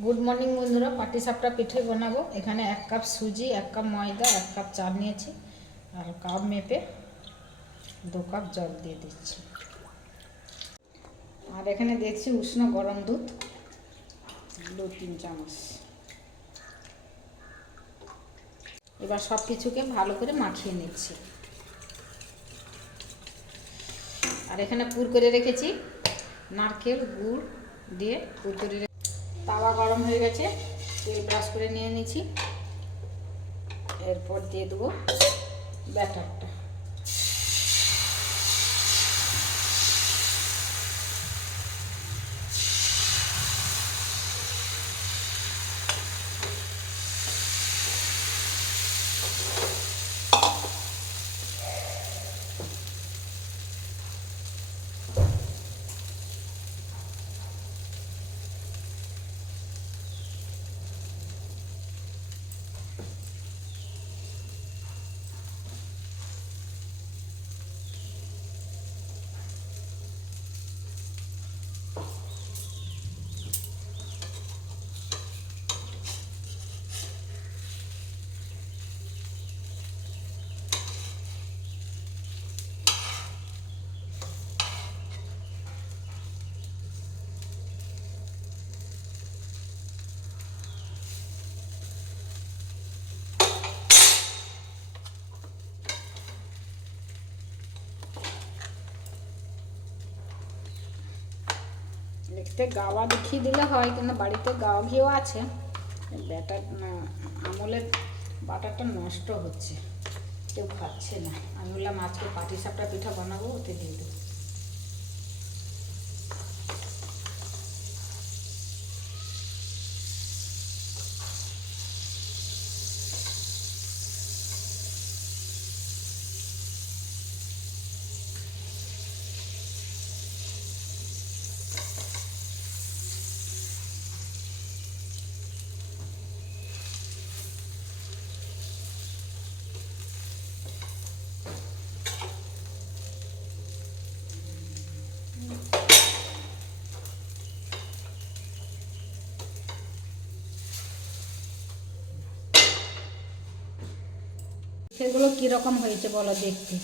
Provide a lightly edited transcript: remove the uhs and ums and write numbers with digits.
Good morning বন্ধুরা, পাটিসাপটা পিঠে বানাবো। এখানে 1 কাপ সুজি, 1 কাপ ময়দা, 1 কাপ চাল নিয়েছি আর কাপ মেপে 2 কাপ জল দিয়ে দিচ্ছি। আর এখানে দিচ্ছি উষ্ণ গরম দুধ 2-3 চামচ। এবার সব কিছুকে ভালো করে মাখিয়ে নিচ্ছি। আর এখানে পুর করে রেখেছি নারকেল গুড় দিয়ে পুর করে। তাওয়া গরম হয়ে গেছে, তেল ব্রাশ করে নিয়ে নিয়েছি। এরপর দিয়ে দেবো ব্যাটারটা। দেখতে গাওয়া দেখিয়ে দিলে হয়, কিন্তু বাড়িতে গাওয়া ঘিও আছে। ব্যাটার আমলের বাটারটা নষ্ট হচ্ছে, কেউ খাচ্ছে না। আমি বললাম আজকে পাটিসাপটা পিঠা বানাবো, ওতে দিয়ে দেবো। সেগুলো কীরকম হয়েছে বলো দেখতে।